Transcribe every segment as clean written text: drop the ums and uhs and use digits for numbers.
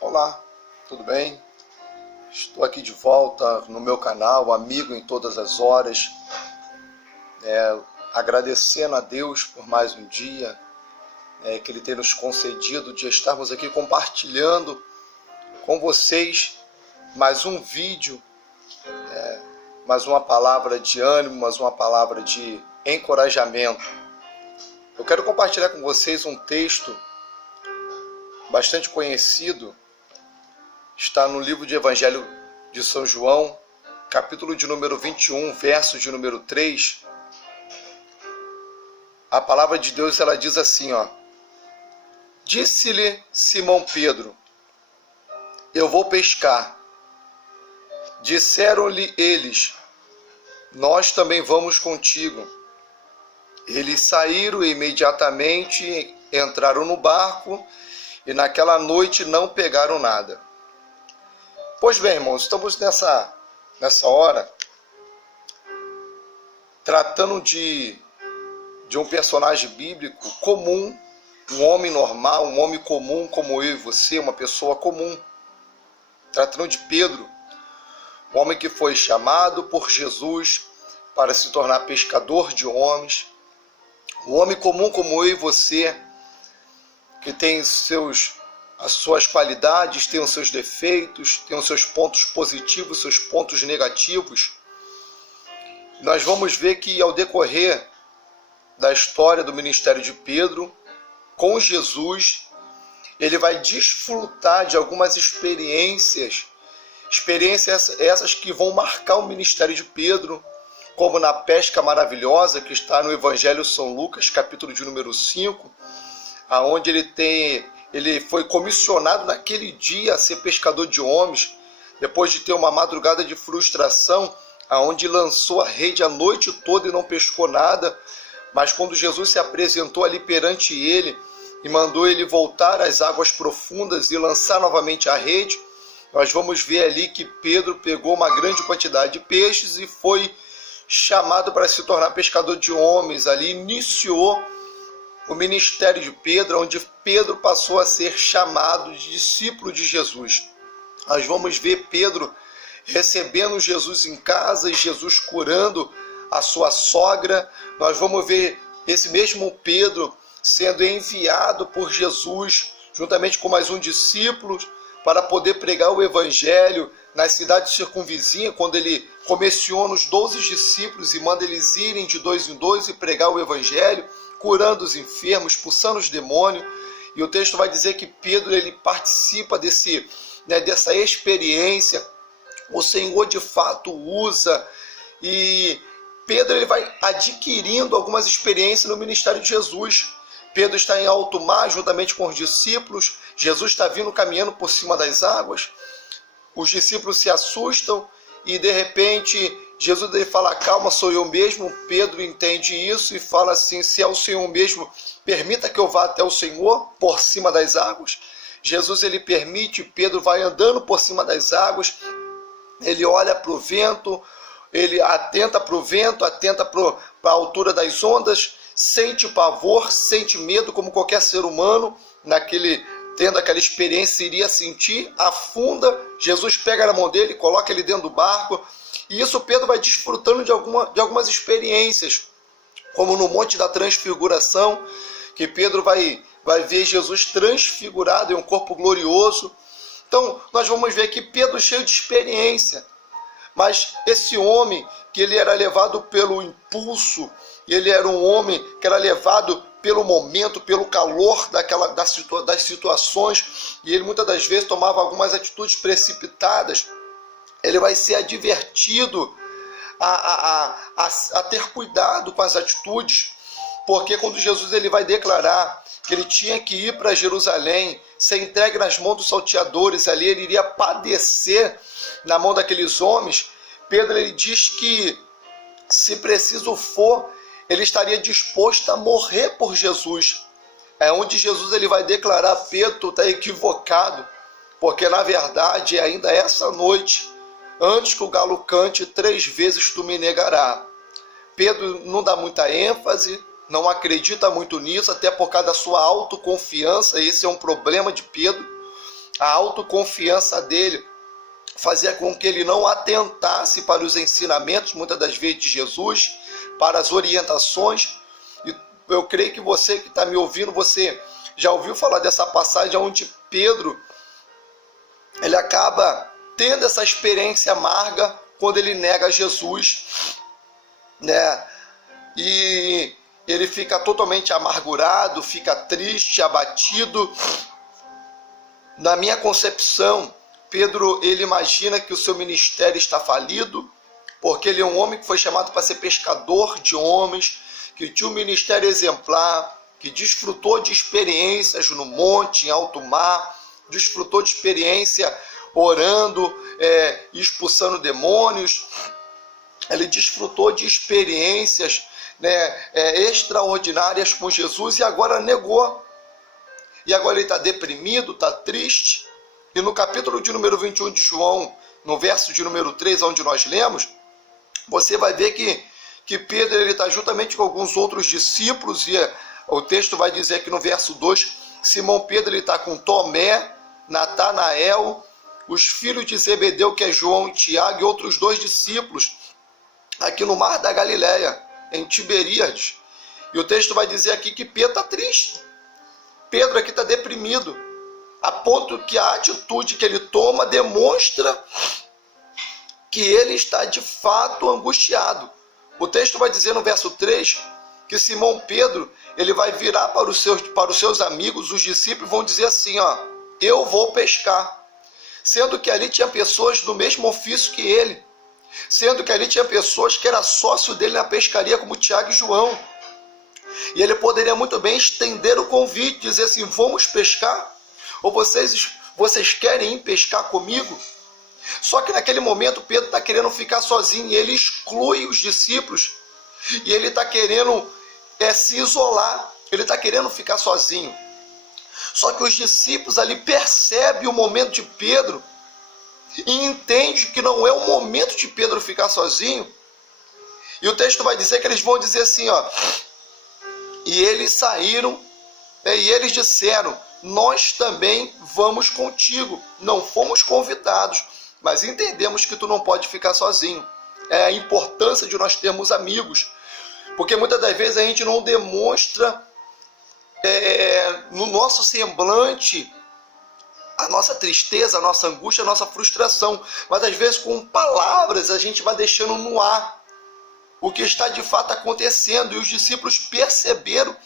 Olá, tudo bem? Estou aqui de volta no meu canal, amigo em todas as horas, agradecendo a Deus por mais um dia que Ele tem nos concedido de estarmos aqui compartilhando com vocês mais um vídeo, mais uma palavra de ânimo, mais uma palavra de encorajamento. Eu quero compartilhar com vocês um texto bastante conhecido. Está no livro de Evangelho de São João, capítulo de número 21, verso de número 3. A palavra de Deus, ela diz assim, Disse-lhe Simão Pedro: eu vou pescar. Disseram-lhe eles: nós também vamos contigo. Eles saíram e imediatamente entraram no barco e naquela noite não pegaram nada. Pois bem, irmãos, estamos nessa hora tratando de um personagem bíblico comum, um homem normal, um homem comum como eu e você, uma pessoa comum. Tratando de Pedro, um homem que foi chamado por Jesus para se tornar pescador de homens. Um homem comum como eu e você, que tem as suas qualidades, tem os seus defeitos, tem os seus pontos positivos, seus pontos negativos. Nós vamos ver que ao decorrer da história do ministério de Pedro, com Jesus, ele vai desfrutar de algumas experiências essas que vão marcar o ministério de Pedro, como na pesca maravilhosa, que está no Evangelho de São Lucas, capítulo de número 5, aonde ele foi comissionado naquele dia a ser pescador de homens, depois de ter uma madrugada de frustração, aonde lançou a rede a noite toda e não pescou nada. Mas quando Jesus se apresentou ali perante ele e mandou ele voltar às águas profundas e lançar novamente a rede, nós vamos ver ali que Pedro pegou uma grande quantidade de peixes e foi chamado para se tornar pescador de homens. Ali iniciou o ministério de Pedro, onde Pedro passou a ser chamado de discípulo de Jesus. Nós vamos ver Pedro recebendo Jesus em casa e Jesus curando a sua sogra. Nós vamos ver esse mesmo Pedro sendo enviado por Jesus, juntamente com mais um discípulo, para poder pregar o Evangelho nas cidades circunvizinhas, quando ele comissiona os 12 discípulos e manda eles irem de dois em dois e pregar o Evangelho, curando os enfermos, expulsando os demônios. E o texto vai dizer que Pedro ele participa dessa experiência. O Senhor de fato usa, e Pedro ele vai adquirindo algumas experiências no ministério de Jesus. Pedro está em alto mar juntamente com os discípulos. Jesus está vindo caminhando por cima das águas. Os discípulos se assustam e de repente Jesus ele fala: calma, sou eu mesmo. Pedro entende isso e fala assim: se é o Senhor mesmo, permita que eu vá até o Senhor por cima das águas. Jesus ele permite, Pedro vai andando por cima das águas. Ele olha para o vento, ele atenta para o vento, atenta para a altura das ondas, sente pavor, sente medo como qualquer ser humano, tendo aquela experiência iria sentir, afunda. Jesus pega na mão dele, coloca ele dentro do barco, e isso Pedro vai desfrutando de algumas experiências, como no Monte da Transfiguração, que Pedro vai ver Jesus transfigurado em um corpo glorioso. Então, nós vamos ver que Pedro cheio de experiência, mas esse homem que ele era levado pelo impulso, ele era um homem que era levado pelo momento, pelo calor das situações, e ele muitas das vezes tomava algumas atitudes precipitadas. Ele vai ser advertido a ter cuidado com as atitudes, porque quando Jesus ele vai declarar que ele tinha que ir para Jerusalém, ser entregue nas mãos dos salteadores, ali ele iria padecer na mão daqueles homens, Pedro ele diz que, se preciso for, ele estaria disposto a morrer por Jesus. É onde Jesus ele vai declarar: Pedro, tu está equivocado, porque na verdade ainda essa noite, antes que o galo cante, 3 vezes tu me negará. Pedro não dá muita ênfase, não acredita muito nisso, até por causa da sua autoconfiança. Esse é um problema de Pedro. a autoconfiança dele fazia com que ele não atentasse para os ensinamentos, muitas das vezes, de Jesus, para as orientações. E eu creio que você que está me ouvindo, você já ouviu falar dessa passagem onde Pedro, ele acaba tendo essa experiência amarga quando ele nega Jesus, né? E ele fica totalmente amargurado, fica triste, abatido. Na minha concepção, Pedro, ele imagina que o seu ministério está falido, porque ele é um homem que foi chamado para ser pescador de homens, que tinha um ministério exemplar, que desfrutou de experiências no monte, em alto mar, desfrutou de experiência orando, expulsando demônios. Ele desfrutou de experiências, né, extraordinárias com Jesus, e agora negou. E agora ele está deprimido, está triste. E no capítulo de número 21 de João, no verso de número 3, onde nós lemos, você vai ver que Pedro está juntamente com alguns outros discípulos, e o texto vai dizer que no verso 2, Simão Pedro está com Tomé, Natanael, os filhos de Zebedeu, que é João e Tiago, e outros 2 discípulos, aqui no mar da Galileia, em Tiberíades. E o texto vai dizer aqui que Pedro está triste. Pedro aqui está deprimido, a ponto que a atitude que ele toma demonstra que ele está de fato angustiado. O texto vai dizer no verso 3 que Simão Pedro, ele vai virar para os seus amigos, os discípulos, vão dizer assim, eu vou pescar. Sendo que ali tinha pessoas do mesmo ofício que ele. Sendo que ali tinha pessoas que era sócio dele na pescaria, como Tiago e João. E ele poderia muito bem estender o convite, dizer assim, vamos pescar? Ou vocês querem ir pescar comigo? Só que naquele momento Pedro está querendo ficar sozinho, e ele exclui os discípulos, e ele está querendo se isolar, ele está querendo ficar sozinho. Só que os discípulos ali percebem o momento de Pedro, e entendem que não é o momento de Pedro ficar sozinho. E o texto vai dizer que eles vão dizer assim, e eles saíram, e eles disseram, nós também vamos contigo. Não fomos convidados, mas entendemos que tu não pode ficar sozinho. É a importância de nós termos amigos, porque muitas das vezes a gente não demonstra no nosso semblante a nossa tristeza, a nossa angústia, a nossa frustração, mas às vezes com palavras a gente vai deixando no ar o que está de fato acontecendo. E os discípulos perceberam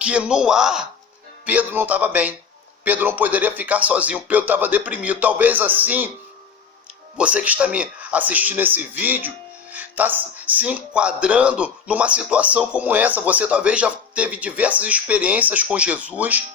que no ar Pedro não estava bem, Pedro não poderia ficar sozinho, Pedro estava deprimido. Talvez assim, você que está me assistindo esse vídeo, está se enquadrando numa situação como essa. Você talvez já teve diversas experiências com Jesus,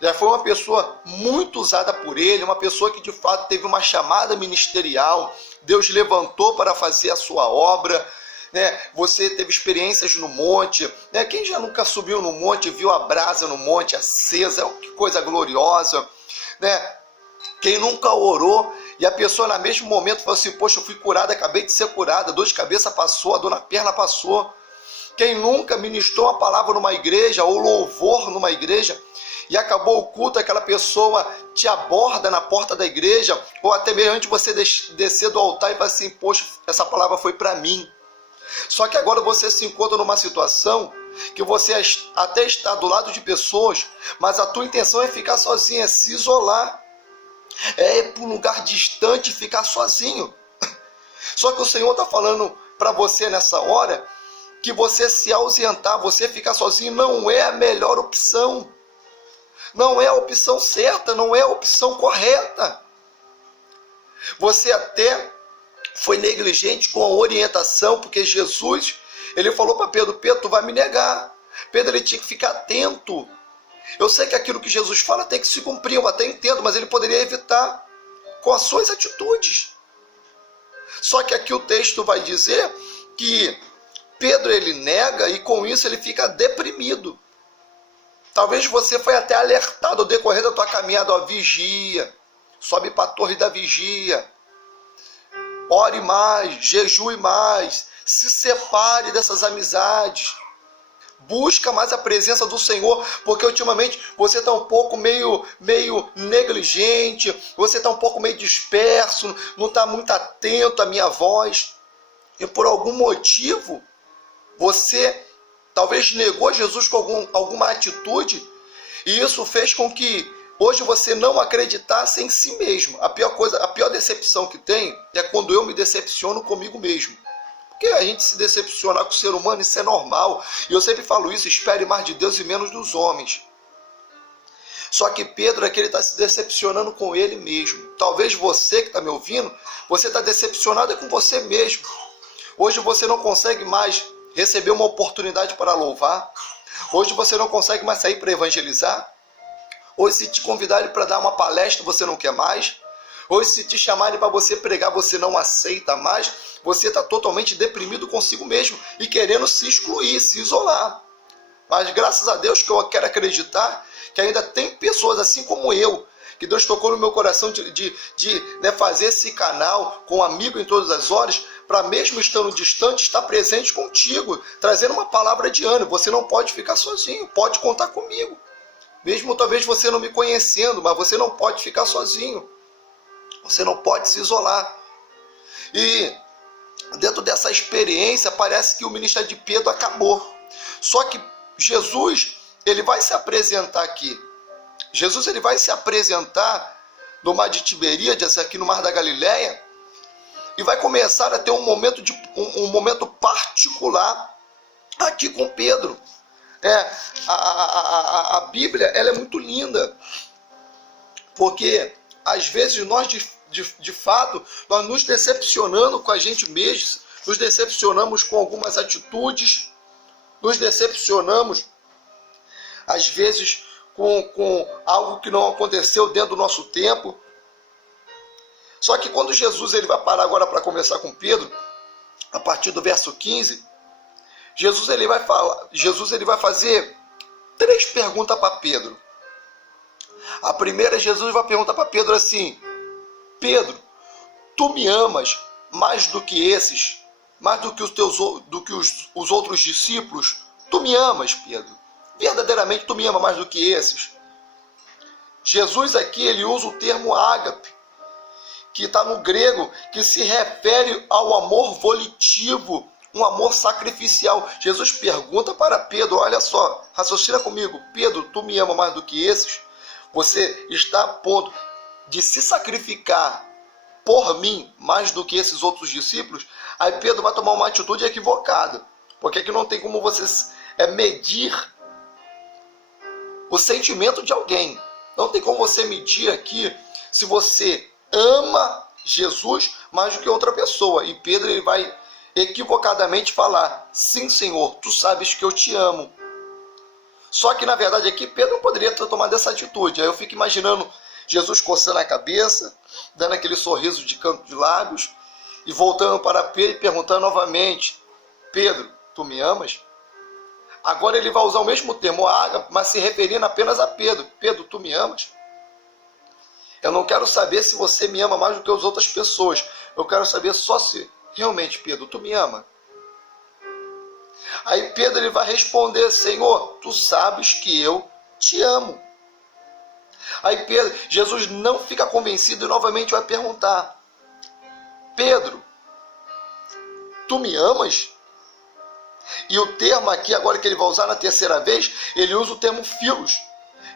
já foi uma pessoa muito usada por ele, uma pessoa que de fato teve uma chamada ministerial, Deus levantou para fazer a sua obra, né? Você teve experiências no monte, né? Quem já nunca subiu no monte, viu a brasa no monte acesa, que coisa gloriosa, né? Quem nunca orou e a pessoa no mesmo momento falou assim, poxa, eu fui curada, acabei de ser curada, a dor de cabeça passou, a dor na perna passou. Quem nunca ministrou uma palavra numa igreja ou louvor numa igreja e acabou o culto, aquela pessoa te aborda na porta da igreja, ou até mesmo antes de você descer do altar e falar assim, poxa, essa palavra foi para mim. Só que agora você se encontra numa situação que você até está do lado de pessoas, mas a tua intenção é ficar sozinho, é se isolar, é ir para um lugar distante e ficar sozinho. Só que o Senhor está falando para você nessa hora que você se ausentar, você ficar sozinho não é a melhor opção. Não é a opção certa, não é a opção correta. Você até foi negligente com a orientação, porque Jesus, ele falou para Pedro, Pedro, tu vai me negar. Pedro, ele tinha que ficar atento. Eu sei que aquilo que Jesus fala tem que se cumprir, eu até entendo, mas ele poderia evitar com as suas atitudes. Só que aqui o texto vai dizer que Pedro, ele nega e com isso ele fica deprimido. Talvez você foi até alertado ao decorrer da tua caminhada, vigia, sobe para a torre da vigia, ore mais, jejue mais, se separe dessas amizades, busca mais a presença do Senhor, porque ultimamente você está um pouco meio negligente, você está um pouco meio disperso, não está muito atento à minha voz, e por algum motivo você talvez negou Jesus com alguma atitude, e isso fez com que hoje você não acreditasse em si mesmo. A pior decepção que tem é quando eu me decepciono comigo mesmo. Porque a gente se decepcionar com o ser humano, isso é normal. E eu sempre falo isso, espere mais de Deus e menos dos homens. Só que Pedro é que ele está se decepcionando com ele mesmo. Talvez você que está me ouvindo, você está decepcionado com você mesmo. Hoje você não consegue mais receber uma oportunidade para louvar. Hoje você não consegue mais sair para evangelizar. Hoje se te convidarem para dar uma palestra, você não quer mais. Hoje se te chamarem para você pregar, você não aceita mais. Você está totalmente deprimido consigo mesmo e querendo se excluir, se isolar. Mas graças a Deus que eu quero acreditar que ainda tem pessoas assim como eu, que Deus tocou no meu coração de fazer esse canal com um amigo em todas as horas, para mesmo estando distante, estar presente contigo, trazendo uma palavra de ânimo. Você não pode ficar sozinho, pode contar comigo. Mesmo talvez você não me conhecendo, mas você não pode ficar sozinho. Você não pode se isolar. E dentro dessa experiência, parece que o ministério de Pedro acabou. Só que Jesus, ele vai se apresentar aqui. Jesus, ele vai se apresentar no mar de Tiberíades, aqui no mar da Galileia, e vai começar a ter um momento particular aqui com Pedro. A Bíblia, ela é muito linda, porque às vezes nós de fato nós nos decepcionamos com a gente mesmo, nos decepcionamos com algumas atitudes, nos decepcionamos às vezes com algo que não aconteceu dentro do nosso tempo. Só que quando Jesus ele vai parar agora para conversar com Pedro, a partir do verso 15, Jesus ele vai fazer 3 perguntas para Pedro. A primeira, Jesus vai perguntar para Pedro assim: Pedro, tu me amas mais do que esses, mais do que os outros discípulos? Tu me amas, Pedro? Verdadeiramente tu me amas mais do que esses? Jesus aqui ele usa o termo ágape, que está no grego, que se refere ao amor volitivo, um amor sacrificial. Jesus pergunta para Pedro, olha só, raciocina comigo, Pedro, tu me ama mais do que esses? Você está a ponto de se sacrificar por mim mais do que esses outros discípulos? Aí Pedro vai tomar uma atitude equivocada, porque aqui não tem como você medir o sentimento de alguém. Não tem como você medir aqui se você ama Jesus mais do que outra pessoa. E Pedro ele vai equivocadamente falar: sim, Senhor, tu sabes que eu te amo. Só que na verdade aqui Pedro não poderia ter tomado essa atitude. Aí eu fico imaginando Jesus coçando a cabeça, dando aquele sorriso de canto de lábios e voltando para Pedro e perguntando novamente: Pedro, tu me amas? Agora ele vai usar o mesmo termo ágape, mas se referindo apenas a Pedro. Pedro, tu me amas? Eu não quero saber se você me ama mais do que as outras pessoas. Eu quero saber só se realmente, Pedro, tu me ama. Aí Pedro ele vai responder: Senhor, tu sabes que eu te amo. Aí Jesus não fica convencido e novamente vai perguntar: Pedro, tu me amas? E o termo aqui, agora que ele vai usar na terceira vez, ele usa o termo filos,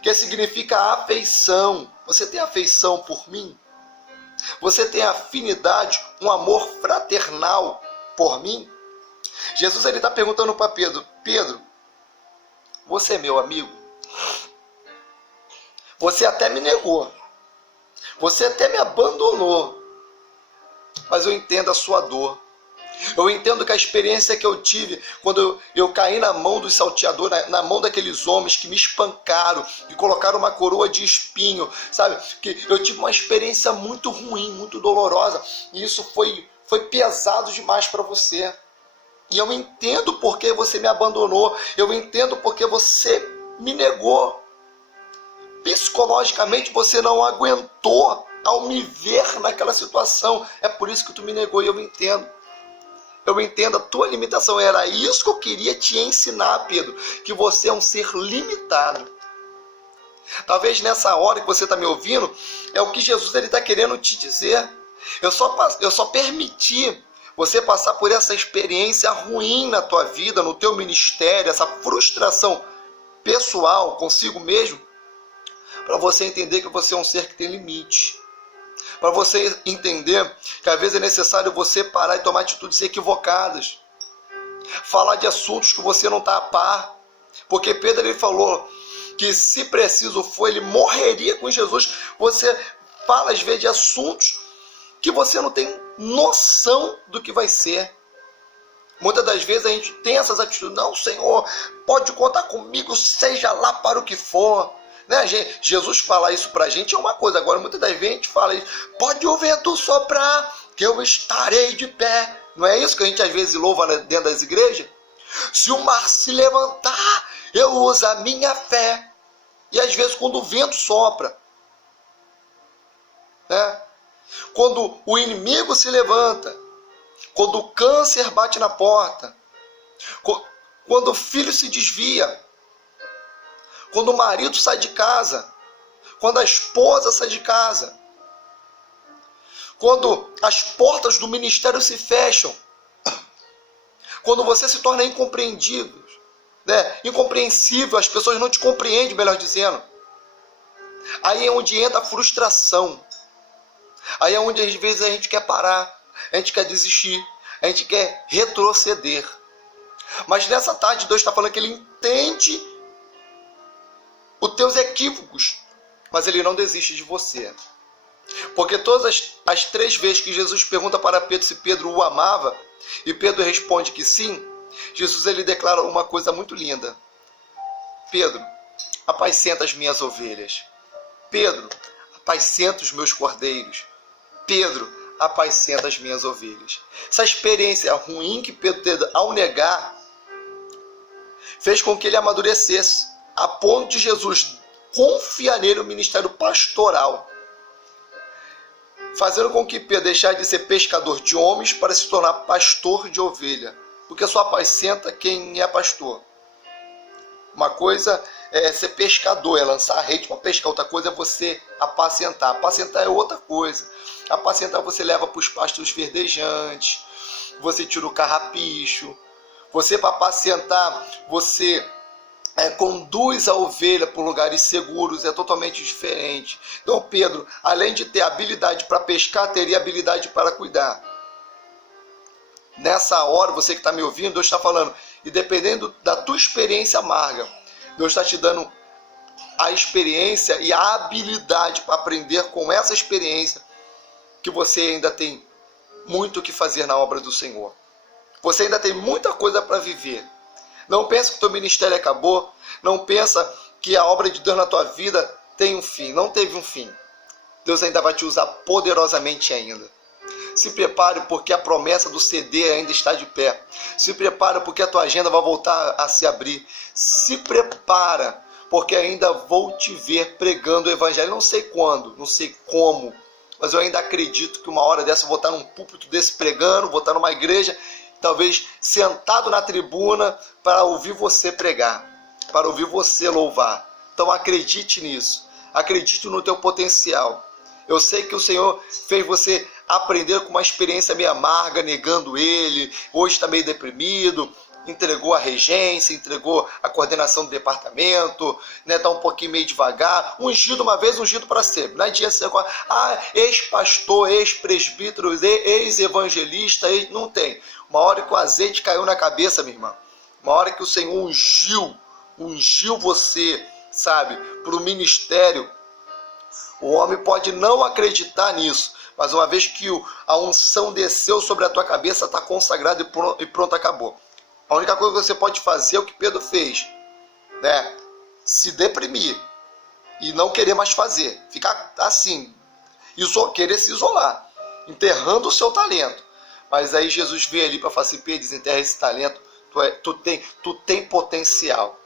que significa afeição. Você tem afeição por mim? Você tem afinidade, um amor fraternal por mim? Jesus está perguntando para Pedro: Pedro, você é meu amigo? Você até me negou, você até me abandonou, mas eu entendo a sua dor. Eu entendo que a experiência que eu tive quando eu caí na mão dos salteadores, na mão daqueles homens que me espancaram, que colocaram uma coroa de espinho, sabe? Que eu tive uma experiência muito ruim, muito dolorosa, e isso foi pesado demais para você. E eu entendo porque você me abandonou, eu entendo porque você me negou. Psicologicamente você não aguentou ao me ver naquela situação, é por isso que tu me negou e eu entendo. eu entendo a tua limitação. Era isso que eu queria te ensinar, Pedro, que você é um ser limitado. Talvez nessa hora que você está me ouvindo, é o que Jesus está querendo te dizer. Eu só permiti você passar por essa experiência ruim na tua vida, no teu ministério, essa frustração pessoal consigo mesmo, para você entender que você é um ser que tem limite. Para você entender que às vezes é necessário você parar e tomar atitudes equivocadas. Falar de assuntos que você não está a par. Porque Pedro ele falou que se preciso for, ele morreria com Jesus. Você fala às vezes de assuntos que você não tem noção do que vai ser. Muitas das vezes a gente tem essas atitudes. Não, Senhor, pode contar comigo, seja lá para o que for. Né? Jesus falar isso pra gente é uma coisa. Agora muitas das vezes a gente fala isso. Pode o vento soprar, que eu estarei de pé. Não é isso que a gente às vezes louva dentro das igrejas? Se o mar se levantar, eu uso a minha fé. E às vezes quando o vento sopra, né? Quando o inimigo se levanta, quando o câncer bate na porta, quando o filho se desvia, quando o marido sai de casa, quando a esposa sai de casa, quando as portas do ministério se fecham, quando você se torna incompreendido, né? Incompreensível, as pessoas não te compreendem, melhor dizendo. Aí é onde entra a frustração. Aí é onde às vezes a gente quer parar, a gente quer desistir, a gente quer retroceder. Mas nessa tarde Deus está falando que Ele entende os teus equívocos, mas Ele não desiste de você. Porque todas as 3 vezes que Jesus pergunta para Pedro se Pedro o amava, e Pedro responde que sim, Jesus ele declara uma coisa muito linda. Pedro, apacenta as minhas ovelhas. Pedro, apacenta os meus cordeiros. Pedro, apacenta as minhas ovelhas. Essa experiência ruim que Pedro teve ao negar, fez com que ele amadurecesse, a ponto de Jesus confiar nele o ministério pastoral, fazendo com que Pedro deixasse de ser pescador de homens para se tornar pastor de ovelha. Porque só apacenta quem é pastor. Uma coisa é ser pescador, é lançar a rede para pescar. Outra coisa é você apacentar. Apacentar é outra coisa. Apacentar você leva para os pastos verdejantes, você tira o carrapicho. Você, para apacentar, você conduz a ovelha por lugares seguros, é totalmente diferente. Então Pedro, além de ter habilidade para pescar, teria habilidade para cuidar. Nessa hora, você que está me ouvindo, Deus está falando, e dependendo da tua experiência amarga, Deus está te dando a experiência e a habilidade para aprender com essa experiência, que você ainda tem muito o que fazer na obra do Senhor. Você ainda tem muita coisa para viver. Não pensa que o teu ministério acabou, não pensa que a obra de Deus na tua vida tem um fim, não teve um fim. Deus ainda vai te usar poderosamente ainda. Se prepare porque a promessa do CD ainda está de pé. Se prepara porque a tua agenda vai voltar a se abrir. Se prepara porque ainda vou te ver pregando o evangelho. Não sei quando, não sei como, mas eu ainda acredito que uma hora dessa eu vou estar num púlpito desse pregando, vou estar numa igreja, talvez sentado na tribuna para ouvir você pregar, para ouvir você louvar. Então acredite nisso, acredite no teu potencial. Eu sei que o Senhor fez você aprender com uma experiência meio amarga, negando Ele, hoje está meio deprimido, entregou a regência, entregou a coordenação do departamento, né, está um pouquinho meio devagar, ungido uma vez, ungido para sempre. Não adianta ser ex-pastor, ex-presbítero, ex-evangelista, não tem. Uma hora que o azeite caiu na cabeça, minha irmã, uma hora que o Senhor ungiu você, sabe, para o ministério, o homem pode não acreditar nisso, mas uma vez que a unção desceu sobre a tua cabeça, está consagrado e pronto, acabou. A única coisa que você pode fazer é o que Pedro fez, né? Se deprimir e não querer mais fazer. Ficar assim, querer se isolar, enterrando o seu talento. Mas aí Jesus veio ali para falar assim, Pedro, desenterra esse talento, tu tem potencial.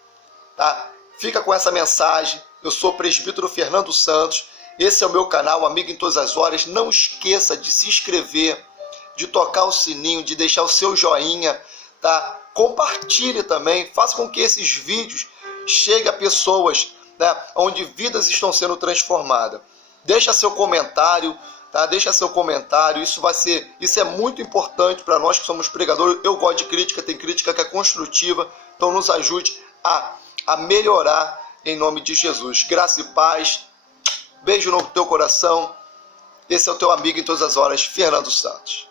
Tá? Fica com essa mensagem. Eu sou o presbítero Fernando Santos. Esse é o meu canal, Amigo em Todas as Horas. Não esqueça de se inscrever, de tocar o sininho, de deixar o seu joinha, tá? Compartilhe também, faça com que esses vídeos cheguem a pessoas, né, onde vidas estão sendo transformadas. Deixa seu comentário, tá? Deixa seu comentário, isso é muito importante para nós que somos pregadores. Eu gosto de crítica, tem crítica que é construtiva, então nos ajude a melhorar em nome de Jesus. Graça e paz, beijo no teu coração. Esse é o teu amigo em todas as horas, Fernando Santos.